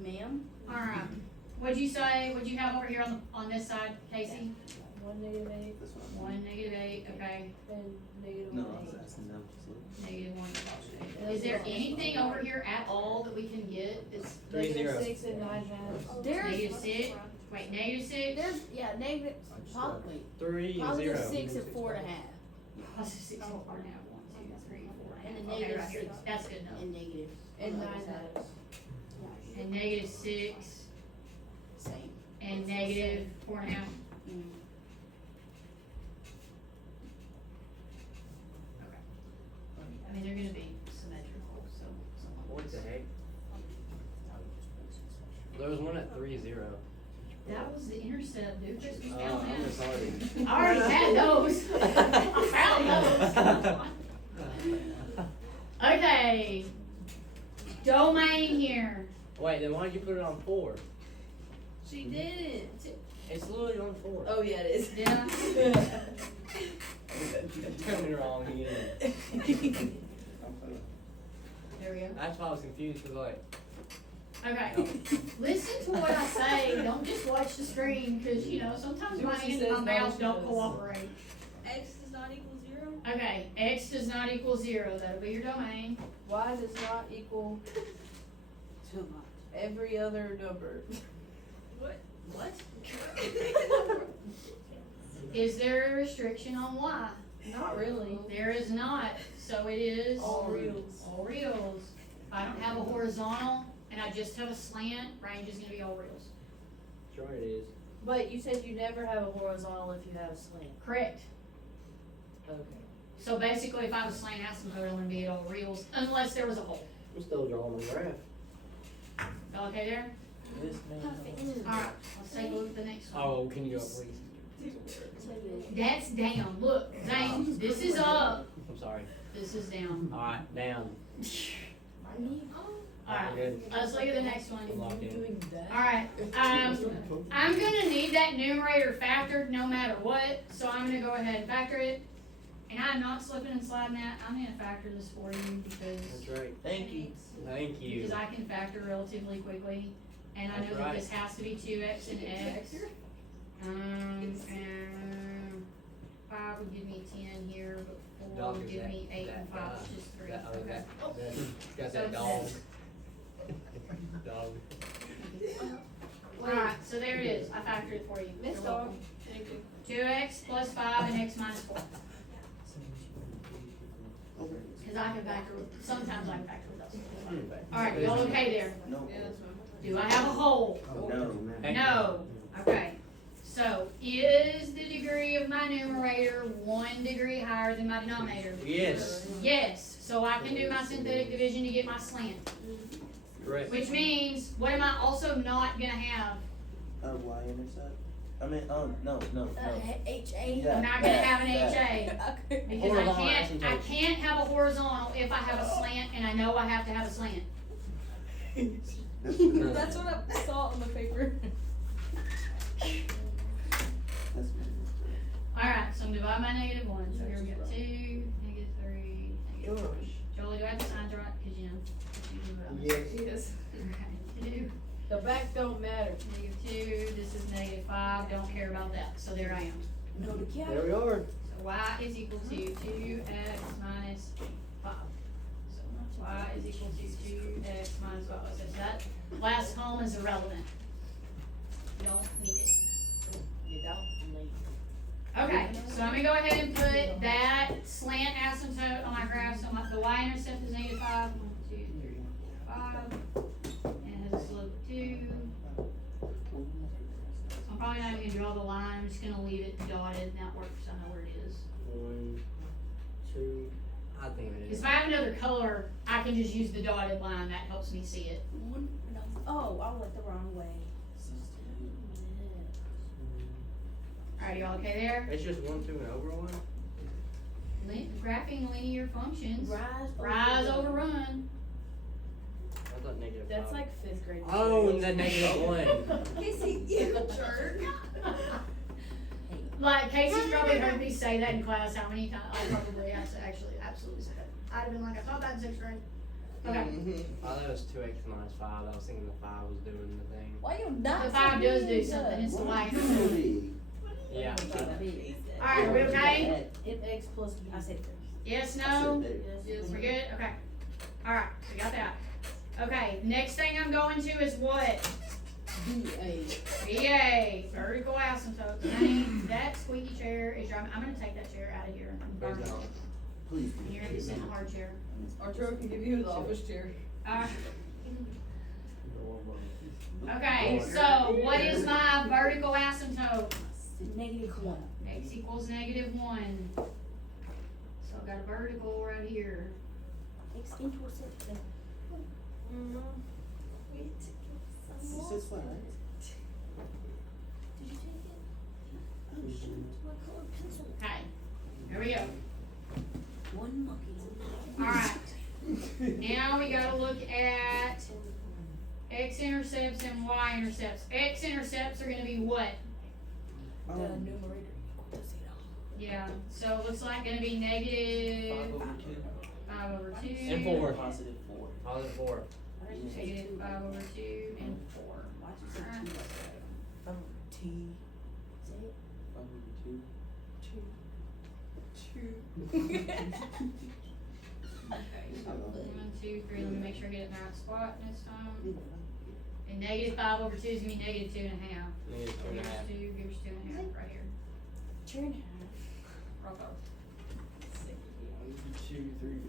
Ma'am? Alright, what'd you say, what'd you have over here on this side, Casey? 1 -8. This one. 1, -8, okay, And negative No, 1 I was 8. asking them. So. -1. Is there anything over here at all that we can get that's Negative 6 and 9 halves. negative 6? Wait, negative 6? There's, yeah, negative, probably, 3 positive 0. 6 and 4 and a half. Positive 6 and 4 and a half. 1, 2, 3, 4 And and the a half. Okay, negative right here. 6. That's good enough. And negative. And on the 9 other side. halves. And negative 6 Same. and negative 4 and a half. Mm. I mean, they're gonna be symmetrical, so. What the heck? There was one at 3 0. That was the intercept, dude. Chris, we Oh, found I'm that. sorry. I already had those. I found those. Okay. Domain here. Wait, then why'd you put it on 4? She didn't. It's literally on 4. Oh, yeah, it is. Did I? Tell me wrong again. There we go. That's why I was confused, because like, Okay. Listen to what I say. Don't just watch the screen, because, you know, sometimes Do my what she hand and my says, mouse no, don't she cooperate. X does not equal 0. Okay. X does not equal 0. That'll be your domain. Y does not equal Too much. every other number. What? Is there a restriction on Y? Not really. There is not, so it is All reals. all reals. If I don't have a horizontal and I just have a slant, range is gonna be all reals. sure it is. But you said you never have a horizontal if you have a slant. Correct. Okay. So basically, if I have a slant asymptote, it'll be at all reals, unless there was a hole. I'm still drawing the graph. Y'all okay there? Yes, ma'am. Alright, let's take a look at the next one. Oh, can you go up, please? That's down, look, Zane, this is up, I'm sorry. this is down. Alright, down. Alright, Good. let's look at the next I'm one. locked in. Alright, I'm gonna need that numerator factored no matter what, so I'm gonna go ahead and factor it. And I'm not slipping and sliding that, I'm gonna factor this for you because, That's right. Thank you. Thank you. because I can factor relatively quickly. And I That's know that right. this has to be 2x and x. And 5 would give me 10 here, but 4 Dog would is give that- me 8 that, and 5 is just 3, That, okay. got that dog. Dog. Alright, so there it is, I factored it for you. Miss You're Dog. welcome. Thank you. 2x plus 5 and x minus 4. Cause I can factor, sometimes I can factor with those. Alright, y'all okay there? No. Yeah, that's fine. Do I have a hole? No. No. Okay. So, is the degree of my numerator 1 degree higher than my denominator? Yes. Yes, so I can do my synthetic division to get my slant. Correct. Which means, what am I also not gonna have? Y-intercept? I mean, no. HA. Yeah. I'm not gonna have an Yeah. HA. Because Horizontal I asymptote. can't have a horizontal if I have a slant, and I know I have to have a slant. That's what I saw on the paper. Alright, so I'm dividing by -1, so here we go, 2, -3, -3. Jolie, do I have the signs right? Cause you know. that's usually what I'm- Yes. Okay, 2, The back don't matter. -2, this is -5, don't care about that, so there I am. Go There together. we are. So y is equal to 2x minus 5. So y is equal to 2x minus 5. So that last column is irrelevant. You don't need it. You don't need. Okay, so I'm gonna go ahead and put that slant asymptote on my graph. So the y-intercept is -5. 1, 2, 3, 4, 5. And it has a slope of 2. I'm probably not even gonna draw the line. I'm just gonna leave it dotted, and that works. I know where it is. 1, 2. I think it Because is. if I have another color, I can just use the dotted line. That helps me see it. Oh, I went the wrong way. Alright, y'all okay there? It's just 1, 2, and over 1. Graphing linear functions. Rise Rise over run. I thought -5. That's like 5th grade. Oh, the -1. Casey, you jerk. Like, Casey's probably heard me say that in class how many times. I probably actually absolutely said that. I'd have been like, I thought that in 6th grade. Okay. I thought it was 2x minus 5. I was thinking the 5 was doing the thing. Why you not? The 5 does do something, it's the y intercept. Yeah. Alright, we okay? If x plus b. I said Yes, no? Yes, we're good? Okay. Alright, we got that. Okay, next thing I'm going to is what? BA, vertical asymptotes. Honey, that squeaky chair is your, I'm gonna take that chair out of here. Where's that? Please. You're gonna sit in a hard chair. Arturo can give you the office chair. Okay, so what is my vertical asymptote? -1. X equals -1. So I've got a vertical right here. X equals something. You said flat, right? Did you take it? Oh shoot, my colored pencil. Okay, here we go. One monkey. Alright, now we gotta look at x-intercepts and y-intercepts. X-intercepts are gonna be what? The numerator equal to 0. Yeah, so it looks like gonna be negative 5 over 2. 5 over 2. And 4. Positive 4. Positive 4. Negative 5 over 2 and 4. Why'd you say Alright. 2 like that? T. Say it. 5 over 2. 1, 2, 3. Let me make sure I get it in the right spot this time. And negative 5 over 2 is gonna be negative 2.5. Negative So 2.5. here's 2.5 right here. 2.5. Rocco. 2, 3.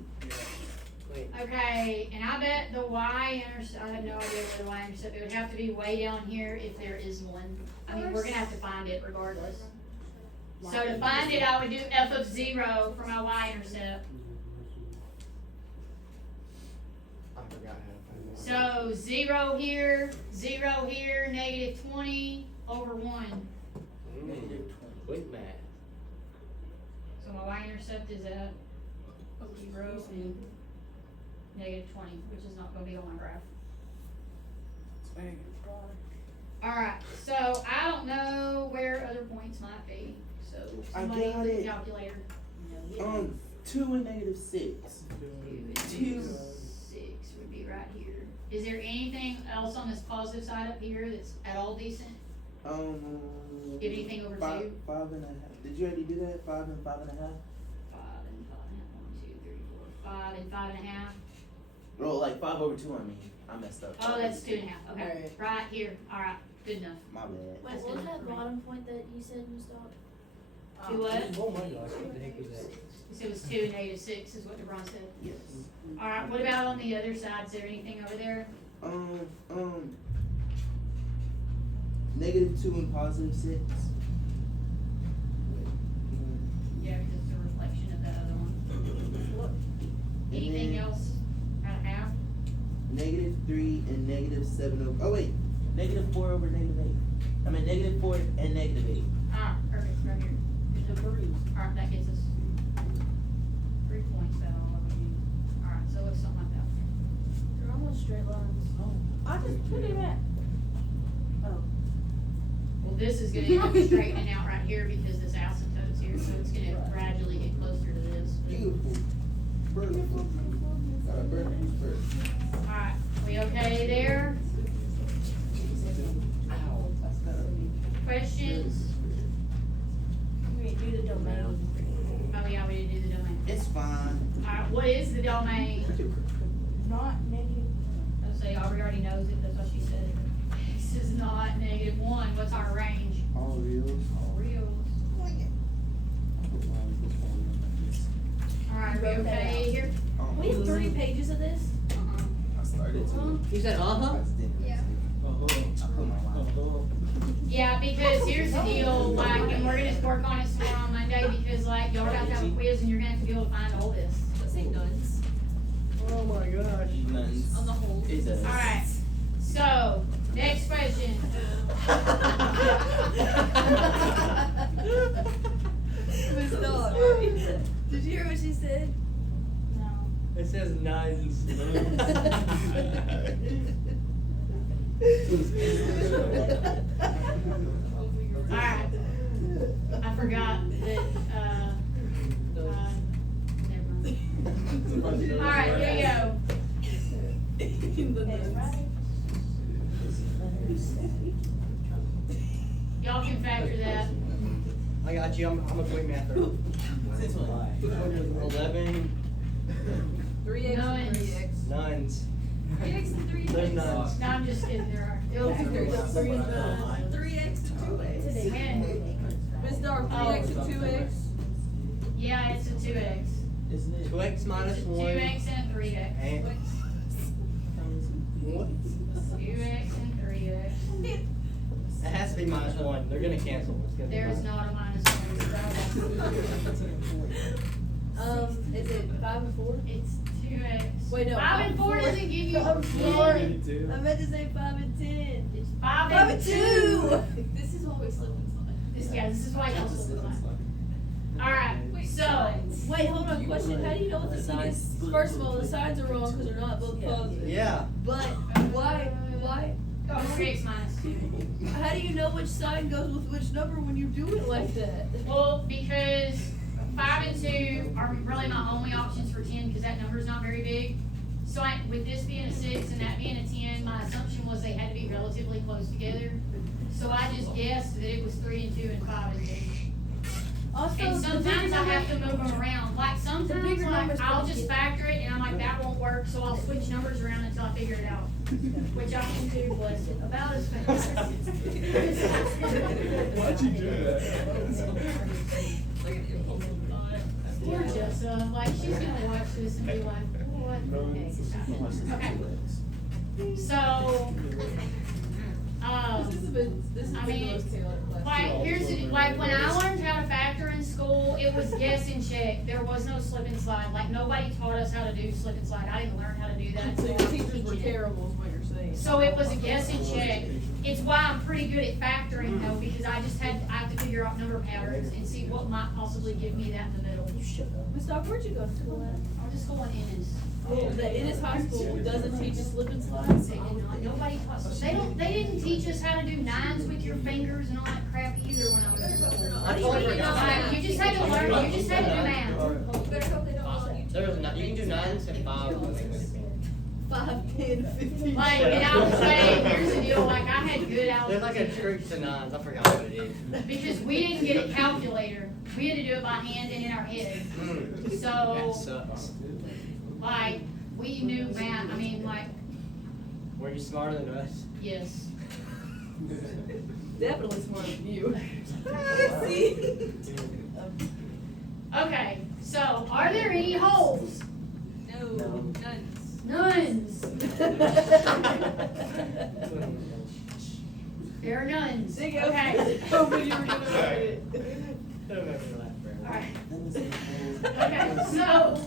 Wait. Okay, and I bet the y-intercept, I have no idea where the y-intercept, it would have to be way down here if there is one. I mean, we're gonna have to find it regardless. So to find it, I would do f of 0 for my y-intercept. I forgot how to find that. So 0 here, negative 20 over 1. Negative 20. Quick math. So my y-intercept is at 0 and negative 20, which is not gonna be on my graph. Alright, so I don't know where other points might be, so somebody got with a it. calculator. 2 and negative 6. 2 and 6 would be right here. Is there anything else on this positive side up here that's at all decent? Give anything over 2? 5 and a half. Did you already do that? 5 and 5 and a half? 5 and 5 and 1, 2, 3, 4, 5 and 5 and a half. Oh, like 5 over 2, I mean. I messed up. Oh, that's 2 and a half, okay, right here, alright, good enough. My bad. Wait, That's what was good that for me. bottom point that you said you stopped? Do what? Oh my gosh, what the heck was that? So it was 2 and negative 6 is what DeBron said. Yes. Alright, what about on the other side, is there anything over there? Negative 2 and positive 6. Yeah, because it's a reflection of that other one. And Anything then else out of half? negative 3 and negative 7 over. Oh, wait. Negative 4 over negative 8. I mean, negative 4 and negative 8. Ah, perfect, right here. There's a 3. Alright, that gets us 3 points that all over you. Alright, so it looks something like that. They're almost straight lines. Oh. I just put it at. Oh. Well, this is gonna end up straightening out right here because this asymptote's here, so it's gonna gradually get closer to this. Beautiful. Beautiful. Alright, we okay there? Questions? We do the domain. Oh yeah, we didn't do the domain. It's fine. Alright, what is the domain? Not negative. I'll say already knows it, that's what she said. This is not -1, what's our range? All reals. All reals. Alright, we Wrote that okay out. here? We have 3 pages of this. I started to. You said Yeah. I put my line. Yeah, because here's the deal, like, and we're gonna work on it some more on Monday, because like, y'all got to have a quiz and you're gonna have to be able to find all this. Say nuns Oh my gosh. Nuns. on the whole. It does. Alright, so, next question. Miss Dog. Did you hear what she said? No. It says nuns. Alright, I forgot that, never mind. Alright, here we go. The nuns. Y'all can factor that. I got you. I'm a quick mather. 11 3x and 3x. nuns. 3x and 3x. There's nuns. No, I'm just kidding, there are. There's 3 and 3x and 2x. Ten. Miss Dar, 3x and 2x. Yeah, it's a 2x. Isn't it? 2x minus It's a 1. 2x and a 3x. And what? 2x and 3x. It has to be minus 1. They're gonna cancel. It's gonna be There's minus- not a minus 1. Is it 5 and 4? It's 2x. Wait, no, 5 and 4 doesn't give you I'm 10. sorry. I meant to say 5 and 10. It's 5 5 and and 2. 2. This is always slipping slide. This is why y'all slip and slide. Alright, so. Wait, hold on. Question: how do you know what the signs? First of all, the signs are wrong because they're not both positive. Yeah. But why? Oh, 3x minus 2. How do you know which sign goes with which number when you do it like that? Well, because 5 and 2 are really my only options for 10 because that number is not very big. So with this being a 6 and that being a 10, my assumption was they had to be relatively close together. So I just guessed that it was 3 and 2 and 5 and 2. Also, And the bigger sometimes I have to number- move them around. Like sometimes, bigger like numbers I'll don't just get- factor it and I'm like, that won't work, so I'll switch numbers around until I figure it out. Which I can do, bless it, about as fast. Why'd you do that? Poor Jessa, like she's gonna watch this and be like, what the heck is happening? Okay. So, This has I been mean, the most chaotic class. like, here's the, like, when I learned how to factor in school, it was guess and check. There was no slip and slide. Like, nobody taught us how to do slip and slide. I didn't learn how to do that So until your I was teachers were teaching it. terrible is what you're saying. So it was a guess and check. It's why I'm pretty good at factoring though, because I have to figure out number patterns and see what might possibly give me that in the middle. Miss Doc, where'd you go to school at? I'll just go on Ennis. The Ennis High School doesn't teach you slip and slides. They did not, nobody taught us, they didn't teach us how to do nines with your fingers and all that crap either when I was in school. I totally forgot. Like, you just had to learn, you just had to do math. Better hope they don't on YouTube. There's not, you can do 9s and 5s. 5, 10, 15. Like, and I would say, here's the deal, like, I had good There's algebra like a teachers. trick to 9s. I forgot what it is. Because we didn't get a calculator, we had to do it by hand and in our head. That So, sucks. like, we knew math, I mean, like, Were you smarter than us? yes. Definitely smarter than you. See? Okay, so, are there any holes? No, nuns. Nuns. There are nuns. There you go. Okay. Hoping you were gonna write it. Alright. Okay, so,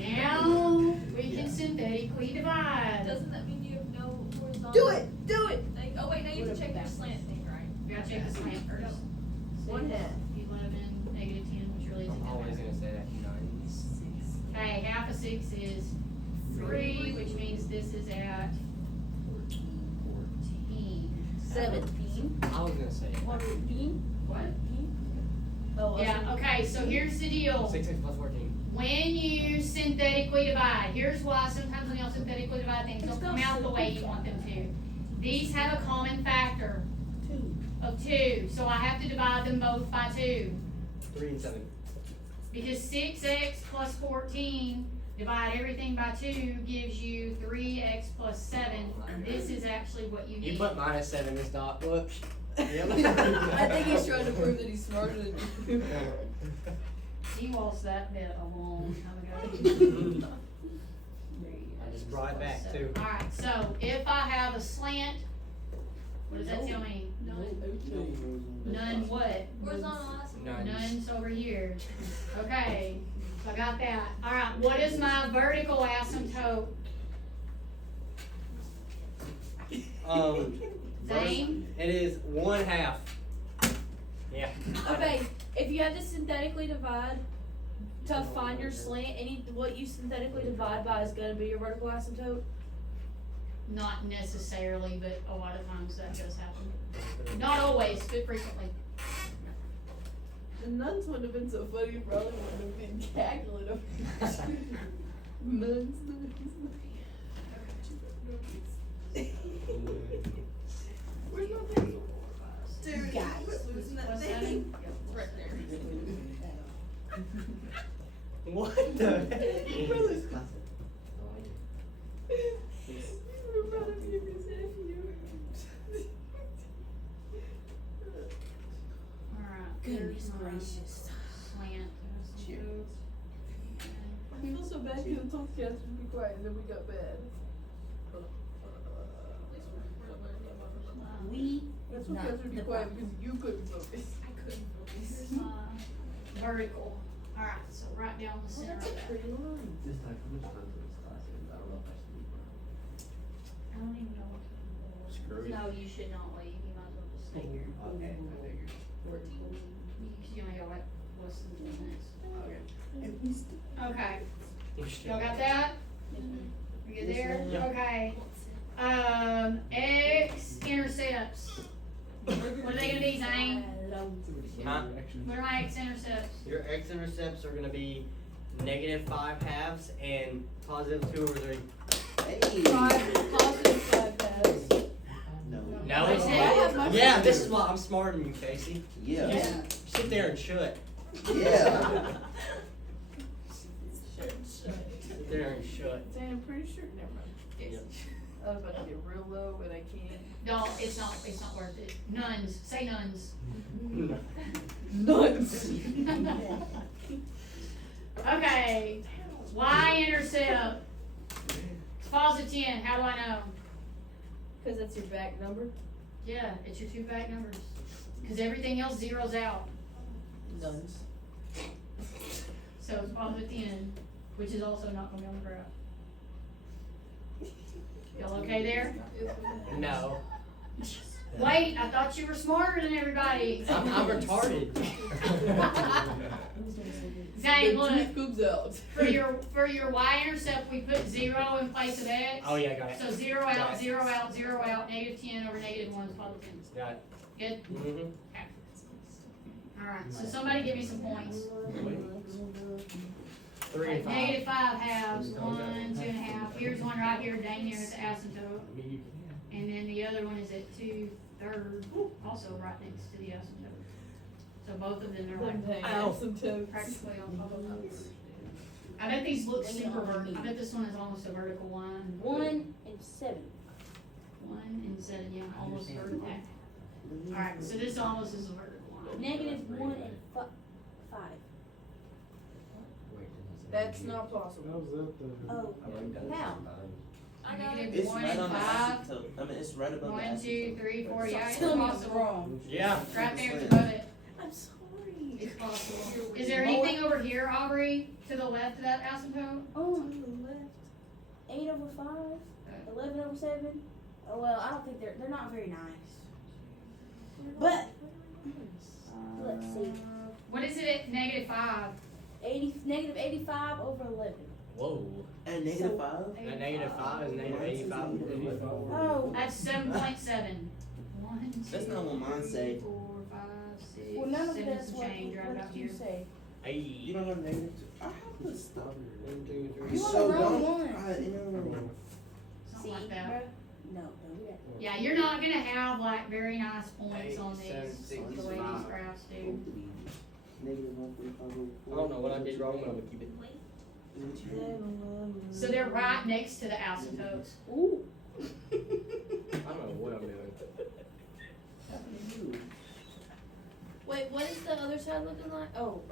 now we can synthetically divide. Doesn't that mean you have no horizontal? Do it, do it. Oh wait, now you have to check your slant thing, right? We gotta check the slant first. 1/2. 11, negative 10, which really isn't I'm always that gonna say that 9s. bad. Okay, half of 6 is 3, which means this is at 14. 17. I was gonna say 14. What? Oh, Yeah, okay, so here's the deal. 6x plus 14. When you synthetically divide, here's why sometimes when y'all synthetically divide, things don't come out the way you want them to. These have a common factor 2. of 2, so I have to divide them both by 2. 3 and 7. Because 6x plus 14, divide everything by 2, gives you 3x plus 7. This is actually what you You need. put minus 7, Miss Doc. Look. I think he's trying to prove that he's smarter than you. He lost that bit a long time ago. I just brought it back too. Alright, so if I have a slant, what does that tell me? None what? Horizontal asymptotes. None's over here. Okay, so I got that. Alright, what is my vertical asymptote? Same? It is 1/2. Yeah. Okay, if you had to synthetically divide to find your slant, what you synthetically divide by is gonna be your vertical asymptote? Not necessarily, but a lot of times that does happen. Not always, but frequently. The nuns wouldn't have been so funny, you probably wouldn't have been cackling. Nuns. Catherine, be quiet, and then we got bad. We That's is why not Catherine, be the quiet, problem. because you couldn't focus. Here's my vertical. Alright, so right down the center of that. Pretty line. This time, how much time for this class is? I don't know if I should leave. I don't even know what to Screw do. No, you should not leave, you might as well just stay here. Okay, I figured. You only got like less than 10 minutes. Okay. Okay, y'all got that? You good there? Yep. Okay. X intercepts. What are they gonna be, Zane? Huh? What are my X intercepts? Your x-intercepts are gonna be -5/2 and +2 over 3. Hey. Positive 5 pass. No. No? What's I that? have my Yeah, this is why I'm smarter than you, Casey. Yeah. Sit there and shut. Yeah. Sit there and shut. Sam, I'm pretty sure, never mind. Yep. I was about to get real low, and I can't. No, it's not worth it. Nuns, say nuns. Nuts. Okay, Y intercept. It's positive 10, how do I know? Cause that's your back number. Yeah, it's your two back numbers. Cause everything else zeroes out. Nuns. So it's positive 10, which is also not gonna be on the graph. Y'all okay there? No. Wait, I thought you were smarter than everybody. I'm retarded. Zane, The look, truth comes out. for your Y intercept, we put 0 in place of X. Oh yeah, got it. So 0 out, Got it. 0 out, 0 out, -10 over -1 is positive 10. Got it. Good? Mm-hmm. Alright, so somebody give me some points. 3 and 5. -5 halves, 1, 2.5. Here's one right here, dang near the asymptote. And then the other one is at 2/3, also right next to the asymptote. So both of them are like Ow. Some toads. practically on top of us. I bet these look super vertical. I bet this one is almost a vertical line. 1 and 7. 1 and 7, yeah, almost vertical. Alright, so this almost is a vertical line. -1 and 5. That's not possible. Oh, how? Negative It's 1 right and on the 5. asymptote. I mean, it's right above the 1, asymptote. 2, 3, 4, yeah, it's Tell me I'm possible. wrong. Yeah. It's right there, it's above it. I'm sorry. It's possible. Is there anything over here, Aubrey, to the left of that asymptote? Oh, to the left. 8 over 5. 11 over 7. Oh, well, I don't think they're not very nice. But let's see. What is it at -5? -85 over 11. Whoa. And -5? That -5 is -85. Oh, That's 7.7. 1, 2, That's not what mine say. 3, 4, 5, 6, well, none of 7 that's some what change right about you here. say. Hey. You don't have -2. I have the stuff. 1, 2, 3. You So on the wrong don't- one. Something See, like that. bruh? No, we got. Yeah, you're not gonna have like very nice points on 8, 7, these, 6, the way these 5. graphs do. -145 over 4. I don't know what I did wrong, but I'm gonna keep it. So they're right next to the asymptotes. Ooh. I don't know what I'm doing. Wait, what is the other side looking like? Oh.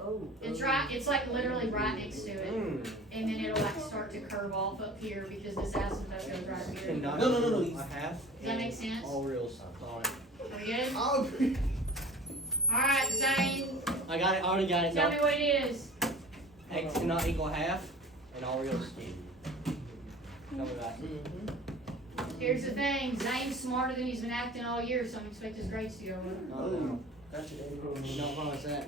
It's right, it's like literally right next to it. Mm. And then it'll like start to curve off up here because this asymptote goes right here. Cannot No. A half. Does that make sense? All reals on it. Are we good? I'll agree. Alright, Zane, I got it. I already got it. tell No. me what it is. X cannot equal half, and all reals. Tell me that. Here's the thing, Zane's smarter than he's been acting all year, so I expect his grades to go up. Oh no. Gotcha, Daddy. You don't promise that.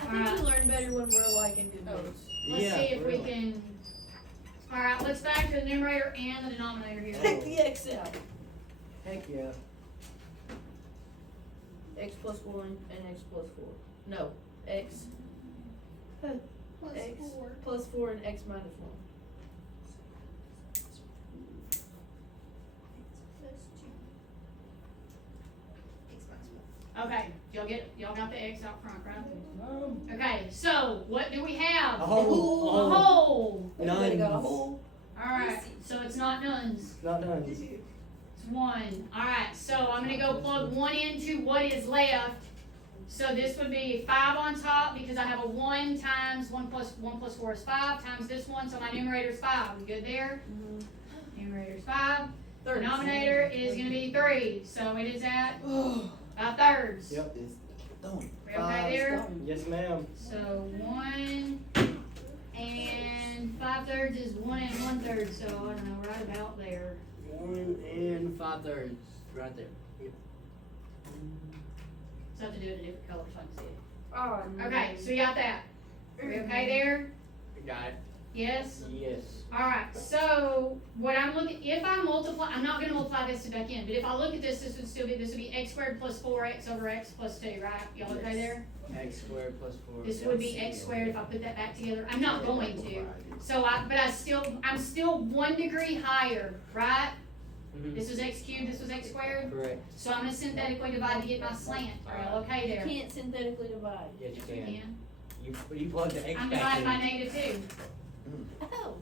I think we learn better when we're like in good moods. Let's Yeah, see if we really. can. Alright, let's back to the numerator and the denominator here. Take the X out. Heck yeah. X plus 1 and X plus 4. No, X. X plus 4 and X minus 1. Okay, y'all got the X out front, right? Okay, so what do we have? A hole. A hole. Everybody got a Nuns. hole. Alright, so it's not nuns. Not done. It's 1. Alright, so I'm gonna go plug 1 into what is left. So this would be 5 on top because I have a 1 times 1 plus 4 is 5 times this one, so my numerator is 5. We good there? Numerator is 5. Thirds. Denominator is gonna be 3, so it is at 5/3. Yep. It's done. We okay there? Yes, ma'am. So 1 and 5/3 is 1 and 1/3, so I don't know, right about there. 1 and 5/3, right there. Yep. So I have to do it in a different color so I can see it. Oh, Okay, so you got that. We okay there? Got it. Yes? Yes. Alright, so what I'm looking, if I multiply, I'm not gonna multiply this to back in, but if I look at this, this would be x squared plus 4x over x plus 2, right? Y'all okay there? X squared plus 4. This would be x squared if I put that back together. I'm not going to. So I'm still 1 degree higher, right? Mhm. This was x cubed, this was x squared. Correct. So I'm gonna synthetically divide to get my slant. Are y'all okay you there? can't synthetically divide. Yes, you We can. can. You plug the X I'm back dividing by in. -2. Oh.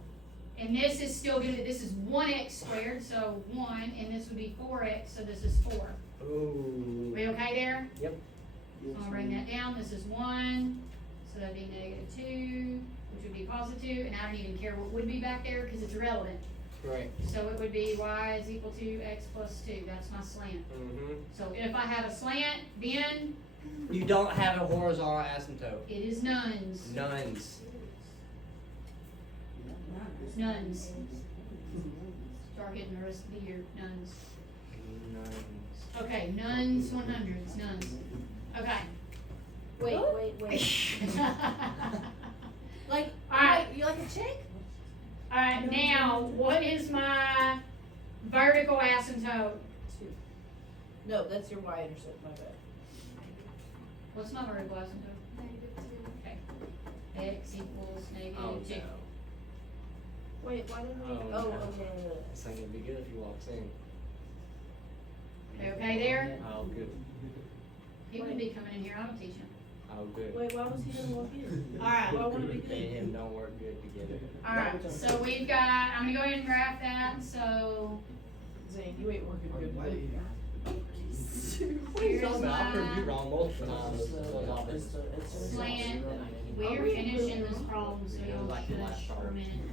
And this is still gonna, this is 1x squared, so 1, and this would be 4x, so this is 4. Ooh. We okay there? Yep. So I'll bring that down, this is 1, so that'd be -2, which would be +2, and I don't even care what would be back there, because it's irrelevant. Correct. So it would be y is equal to x plus 2, that's my slant. Mm-hmm. So if I have a slant, then You don't have a horizontal asymptote. it is nones. Nuns. Nones. Start getting the rest of the year, nones. Nuns. Okay, nones 100s, nones. Okay. Wait. Like, Alright. you like a check? Alright, now, what is my vertical asymptote? No, that's your y-intercept, my bad. What's my vertical asymptote? Okay. X equals -2. Wait, why didn't we? Oh, Oh, no. okay. This ain't gonna be good if he walks in. You okay there? Oh, good. He wouldn't be coming in here, I don't teach him. Oh, good. Wait, why was he gonna walk in? Alright. Why wouldn't it be Me and good? him don't work good together. Alright, so we've got, I'm gonna go ahead and graph that, so Zane, you ain't working good today. What are you here's talking about? I've heard you my wrong multiple times. slant. We're finishing this problem, so It y'all was like the last shush for a problem. minute.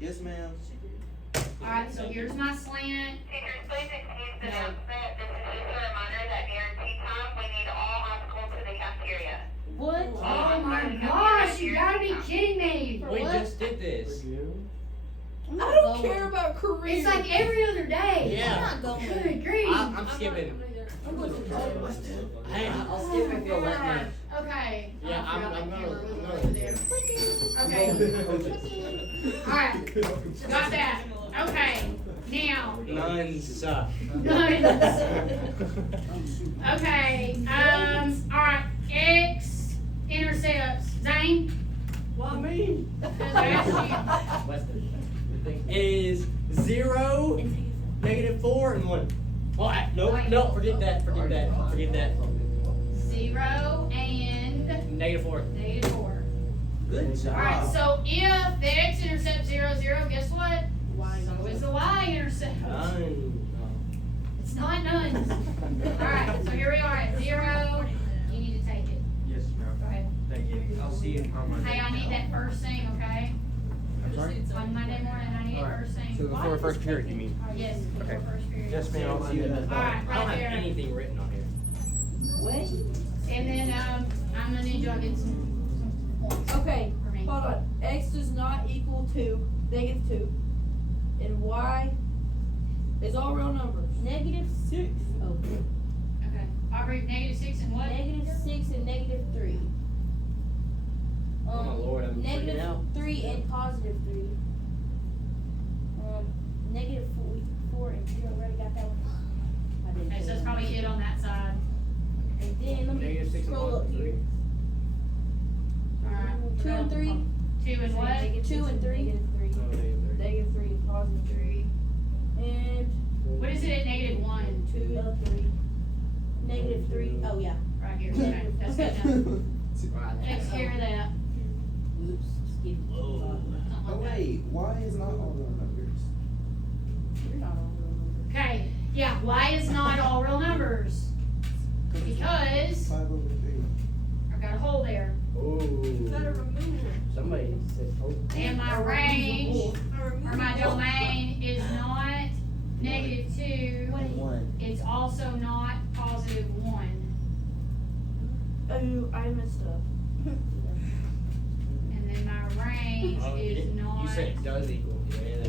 Yes, ma'am. Alright, so here's my slant. Teachers, please excuse the announcement. This is just a reminder that during tea time, we need all obstacles to the cafeteria. What? Oh my gosh, you gotta be kidding me. We just did this. I don't care about career. It's like every other day. Yeah. Good grief. I'm skipping. Hey, I'll skip if you'll let me. Okay. Yeah, I forgot I'm my gonna- camera I'm was gonna- over there. Okay. Alright, got that. Okay, now. Nuns suck. Okay, alright, X intercepts. Zane? Why me? That's Is 0, -4, and 1. Oh, no, forget that. 0 and -4. -4. Good job. Alright, so if the X intercepts 0, 0, guess what? So is the Y intercept. It's not none. Alright, so here we are at 0. You need to take it. Yes, ma'am. Go ahead. Thank you. I'll see you on Monday. Hey, I need that first thing, okay? I'm sorry? On Monday morning, I need it Alright. first thing. So before first period, you mean? Yes, before Okay. first period. Yes, ma'am. I'll see you. Alright, I don't right have there. anything written on here. And then, I'm gonna need y'all to get some points Okay, for me. hold on. X does not equal to -2, and Y is all real numbers. -6. Okay, Aubrey, -6 and what? -6 and -3. Oh my lord, I'm freaking out. -3 and +3. -4 and 0. Already got that one. I didn't Okay, so do that's that. probably it on that side. And then let me -6 and scroll up here. Alright. 2 and 3. 2 and what? 2 and 3. Oh, -3 and +3. And What is it at -1? 2 and 3. -3. Oh yeah. Right here, okay, that's good enough. Right. Takes care of that. Oops. Excuse me. Something Oh like that. wait, why is not all real numbers? You're not on real number. Okay, yeah, why is not all real numbers? Because 5 over 3. got a hole there. Ooh. Gotta remove it. Somebody said, oh. And my range, or my domain is not -2. One. It's also not +1. Oh, I messed up. And then my range Oh, is not. You said it does equal, yeah,